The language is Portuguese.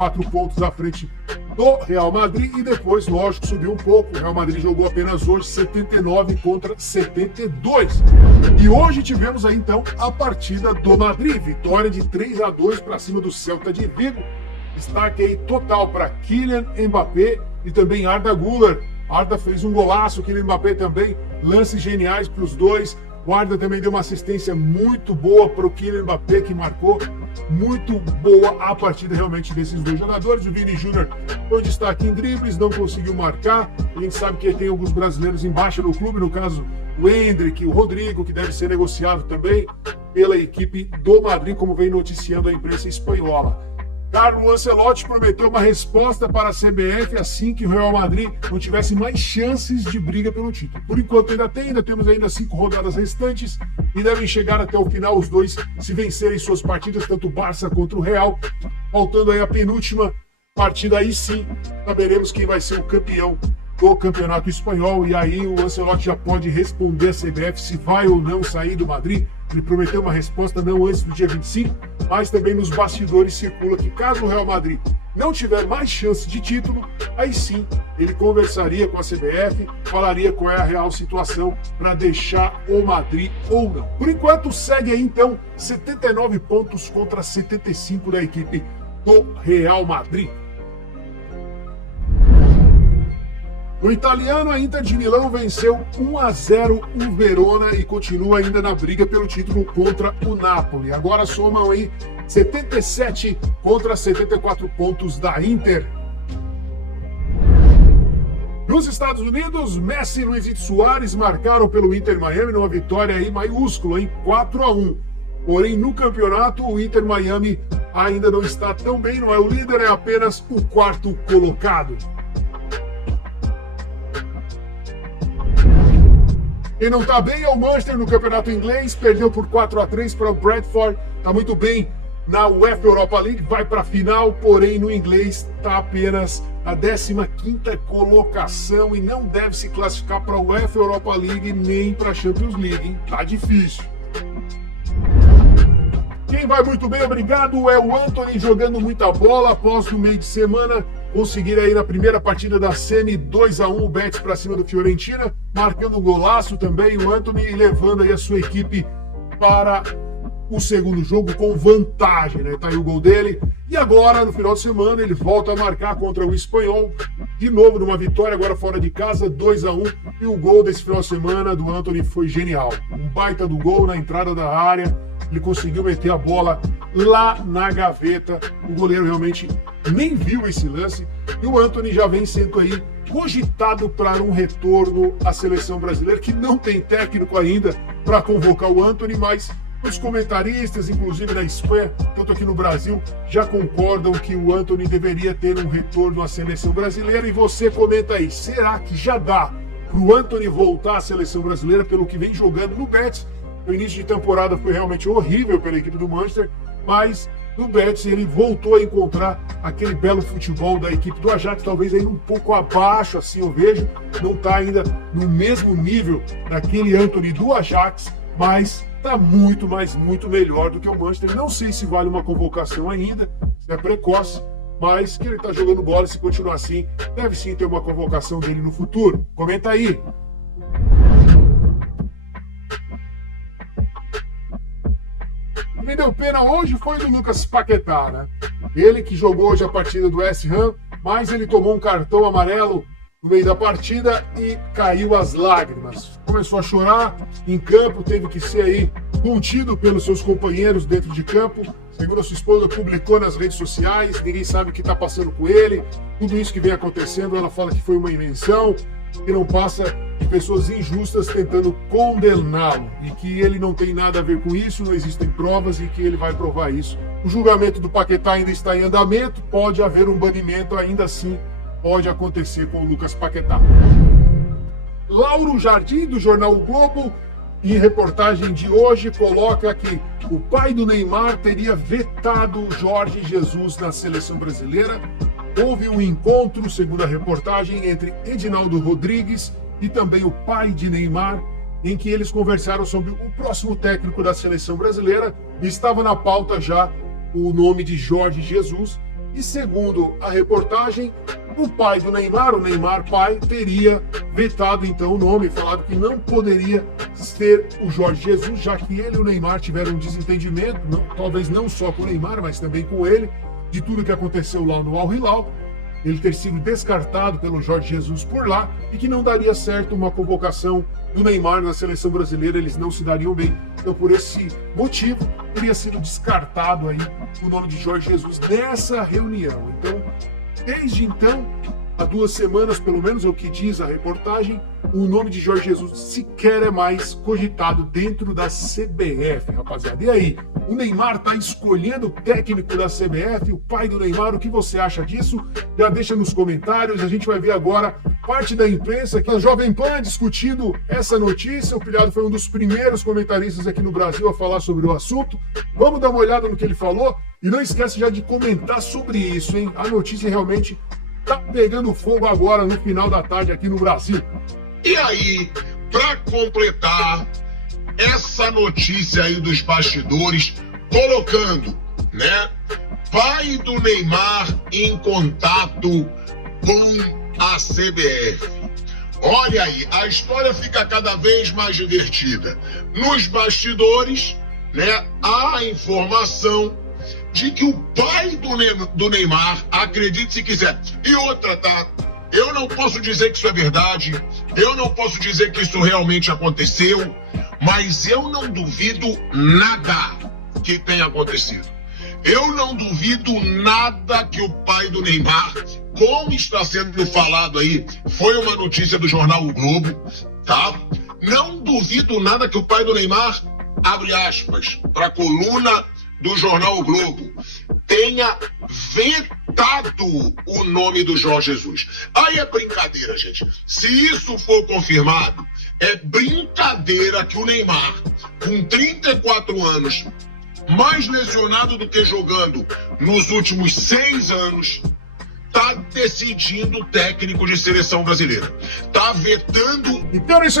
4 pontos à frente do Real Madrid e depois, lógico, subiu um pouco. O Real Madrid jogou apenas hoje 79 contra 72. E hoje tivemos aí então a partida do Madrid, vitória de 3-2 para cima do Celta de Vigo. Destaque aí total para Kylian Mbappé e também Arda Güler. Arda fez um golaço, Kylian Mbappé também, lances geniais para os dois. O Arda também deu uma assistência muito boa para o Kylian Mbappé, que marcou muito boa a partida realmente desses dois jogadores. O Vini Júnior foi destaque em dribles, não conseguiu marcar. A gente sabe que tem alguns brasileiros em baixa no clube, no caso o Endrick, o Rodrigo, que deve ser negociado também pela equipe do Madrid, como vem noticiando a imprensa espanhola. Carlo Ancelotti prometeu uma resposta para a CBF assim que o Real Madrid não tivesse mais chances de briga pelo título. Por enquanto ainda temos ainda 5 rodadas restantes e devem chegar até o final os dois se vencerem suas partidas, tanto o Barça contra o Real. Faltando aí a penúltima partida, aí sim saberemos quem vai ser o campeão do Campeonato Espanhol, e aí o Ancelotti já pode responder à CBF se vai ou não sair do Madrid. Ele prometeu uma resposta não antes do dia 25, mas também nos bastidores circula que caso o Real Madrid não tiver mais chance de título, aí sim ele conversaria com a CBF, falaria qual é a real situação para deixar o Madrid ou não. Por enquanto segue aí então 79 pontos contra 75 da equipe do Real Madrid. No italiano, a Inter de Milão venceu 1-0 o Verona e continua ainda na briga pelo título contra o Napoli. Agora somam aí 77 contra 74 pontos da Inter. Nos Estados Unidos, Messi e Luizito Soares marcaram pelo Inter Miami numa vitória aí maiúscula, em 4-1. Porém, no campeonato, o Inter Miami ainda não está tão bem, não é o líder, é apenas o 4º colocado. Quem não está bem é o Manchester no campeonato inglês, perdeu por 4-3 para o Bradford, está muito bem na UEFA Europa League, vai para a final, porém no inglês está apenas a 15ª colocação e não deve se classificar para a UEFA Europa League nem para a Champions League, hein? Tá difícil. Quem vai muito bem, obrigado, é o Antony, jogando muita bola após no meio de semana conseguir aí na primeira partida da Semi 2-1 o Betis para cima do Fiorentina, marcando um golaço também o Antony e levando aí a sua equipe para o segundo jogo com vantagem, né? Tá aí o gol dele. E agora, no final de semana, ele volta a marcar contra o Espanhol, de novo numa vitória, agora fora de casa, 2-1. E o gol desse final de semana do Antony foi genial. Um baita do gol na entrada da área, ele conseguiu meter a bola lá na gaveta. O goleiro realmente nem viu esse lance. E o Antony já vem sendo aí cogitado para um retorno à seleção brasileira, que não tem técnico ainda para convocar o Antony, mas os comentaristas, inclusive na Espanha, tanto aqui no Brasil, já concordam que o Antony deveria ter um retorno à seleção brasileira. E você comenta aí, será que já dá para o Antony voltar à seleção brasileira pelo que vem jogando no Betis? O início de temporada foi realmente horrível pela equipe do Manchester, mas no Betis ele voltou a encontrar aquele belo futebol da equipe do Ajax, talvez aí um pouco abaixo, assim eu vejo, não está ainda no mesmo nível daquele Antony do Ajax, mas está muito, mas muito melhor do que o Manchester. Não sei se vale uma convocação ainda, se é precoce, mas que ele está jogando bola, se continuar assim, deve sim ter uma convocação dele no futuro. Comenta aí. Quem deu pena hoje foi do Lucas Paquetá, né? Ele que jogou hoje a partida do West Ham, mas ele tomou um cartão amarelo no meio da partida e caiu às lágrimas. Começou a chorar em campo, teve que ser aí contido pelos seus companheiros dentro de campo. Segundo a sua esposa, publicou nas redes sociais, ninguém sabe o que está passando com ele. Tudo isso que vem acontecendo, ela fala que foi uma invenção, que não passa de pessoas injustas tentando condená-lo e que ele não tem nada a ver com isso, não existem provas e que ele vai provar isso. O julgamento do Paquetá ainda está em andamento, pode haver um banimento, ainda assim pode acontecer com o Lucas Paquetá. Lauro Jardim, do jornal O Globo, em reportagem de hoje, coloca que o pai do Neymar teria vetado o Jorge Jesus na seleção brasileira. Houve um encontro, segundo a reportagem, entre Edinaldo Rodrigues e também o pai de Neymar, em que eles conversaram sobre o próximo técnico da seleção brasileira. Estava na pauta já o nome de Jorge Jesus, E segundo a reportagem, o pai do Neymar, o Neymar pai, teria vetado então o nome, falado que não poderia ser o Jorge Jesus, já que ele e o Neymar tiveram um desentendimento, talvez não só com o Neymar, mas também com ele, de tudo que aconteceu lá no Al Hilal, ele ter sido descartado pelo Jorge Jesus por lá e que não daria certo uma convocação do Neymar na seleção brasileira, eles não se dariam bem. Então, por esse motivo, teria sido descartado aí o nome de Jorge Jesus nessa reunião. Então, desde então, há 2 semanas, pelo menos é o que diz a reportagem, o nome de Jorge Jesus sequer é mais cogitado dentro da CBF, rapaziada. E aí, o Neymar está escolhendo o técnico da CBF, o pai do Neymar, o que você acha disso? Já deixa nos comentários, a gente vai ver agora parte da imprensa, que a Jovem Pan discutindo essa notícia. O Pilhado foi um dos primeiros comentaristas aqui no Brasil a falar sobre o assunto. Vamos dar uma olhada no que ele falou e não esquece já de comentar sobre isso, hein? A notícia realmente tá pegando fogo agora no final da tarde aqui no Brasil. E aí, para completar essa notícia aí dos bastidores, colocando, né, pai do Neymar em contato com a CBF. Olha aí, a história fica cada vez mais divertida. Nos bastidores, né, há a informação de que o pai do Neymar, acredite se quiser, e outra, tá? Eu não posso dizer que isso é verdade, eu não posso dizer que isso realmente aconteceu, mas eu não duvido nada que tenha acontecido. Eu não duvido nada que o pai do Neymar, como está sendo falado aí, foi uma notícia do jornal O Globo, tá? Não duvido nada que o pai do Neymar, abre aspas, para a coluna do jornal O Globo, tenha vetado o nome do Jorge Jesus. Aí é brincadeira, gente. Se isso for confirmado, é brincadeira que o Neymar, com 34 anos, mais lesionado do que jogando nos últimos 6 anos, tá decidindo técnico de seleção brasileira. Tá vetando. Então é isso.